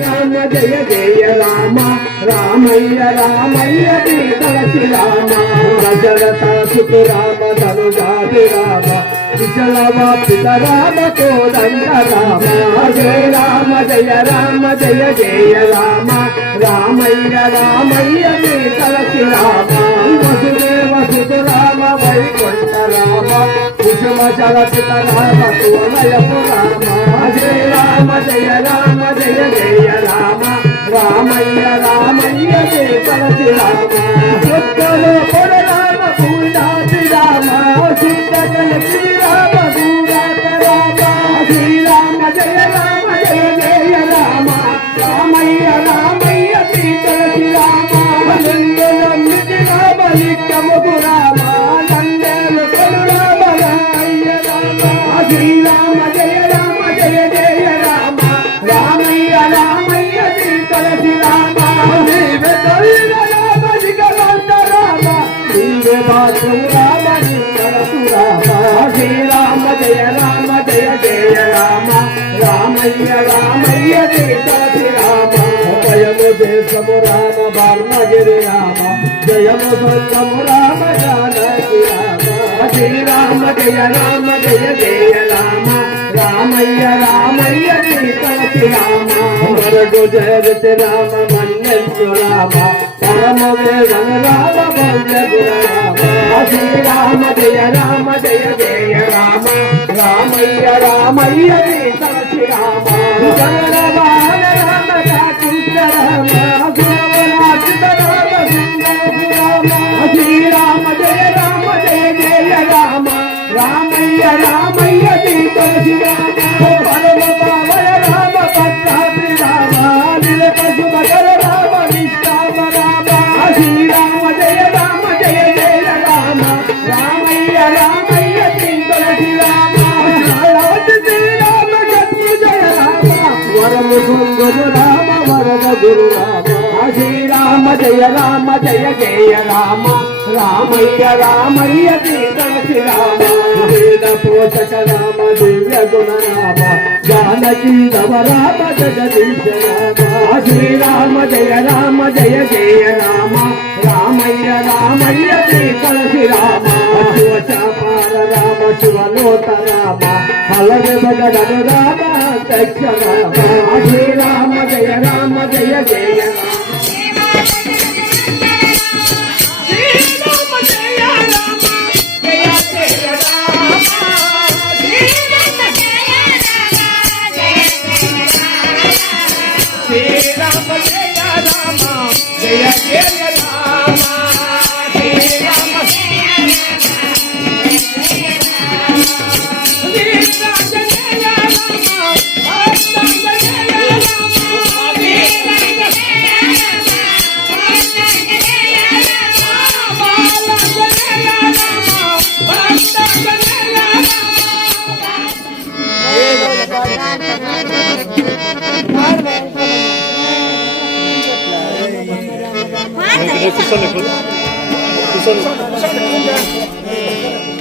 రామ జయ జయ రామ రామయ్య రామయ్య తులసి రామ దశరథ సుత రామ ధనుజాది రామ విశలవాపిత రామ కోదండ రామ జయ రామ జయ రామ జయ జయ రామ రామయ్య రామయ్య తులసి రామ వసుదేవ సుత రామ వైకుంఠ రామ కుసుమ చలచిత రామ కువలయపు రామ జయ రామ జయ రామ జయ జయ రామ రామయ్య రామయ్య తులసి రామ సుక్కలో పొడ రామ పూజాతి రామ సిద్ధకల శ్రీరామ దూరాత రామ శ్రీరామ జయ రామ జయ జయ రామ రామయ్య రామయ్య తులసి రామ నందనమితి రామ నిత్యముగు రామ నందన కొడు రామ రామయ్య రామ శ్రీరామ జయ రామ జయ జయ రామ రామయ్య రామయ్య తులసి రామ నీవే తొలిన రామ దిగవంత రామ నీవే బాసు రామ నిందరసు రామ శ్రీరామ జయ రామ జయ జయ రామ రామయ్య రామయ్య తులసి రామ భయము దేశము రామ వర్ణగిరి రామ జయము స్వర్గము రామ జానకి రామ శ్రీరామ జయ రామ జయ జయ రామ రామయ్య రామయ్య తులసి రామ మరగు జయతి రామ మన్నెంచు రామ పరమ వేదన రామ భవ్యగు రామ శ్రీరామ జయ రామ జయ జయ రామ రామయ్య రామయ్య తులసి రామ జనరవాన రామ కాకుంఠ రామ గురవరాజిత రామ సుందరపు రామ శ్రీరామ జయ రామ జయ జయ రామ రామయ్య రామయ్య తులసి రామ పరమ పావన రామ భద్రాద్రి రామ నిలకసు మకర రామ నిష్కామ రామ శ్రీరామ జయ రామ జయ జయ రామ రామయ్య రామయ్య తులసి రామ శ్రీరామ శత్రు జయ రామ వరము గురు రామ వరద గురు రామ శ్రీరామ జయ రామ జయ జయ రామ రామయ్య రామయ్య తులసి రామ వేద పోషక రామ దివ్య గుణ రామ జానకీ రవ రామ జగదీశ రామ శ్రీరామ జయ రామ జయ జయ రామ రామయ్య రామయ్య తులసి రామ శివచాపార రామ శివలోత రామ హలగ భగడను రామ దక్ష రామ శ్రీరామ జయ రామ జయ జయ రామ శ్రీరామ జయ రామ జయ జయ రామ శ్రీరామ కూర్చోండి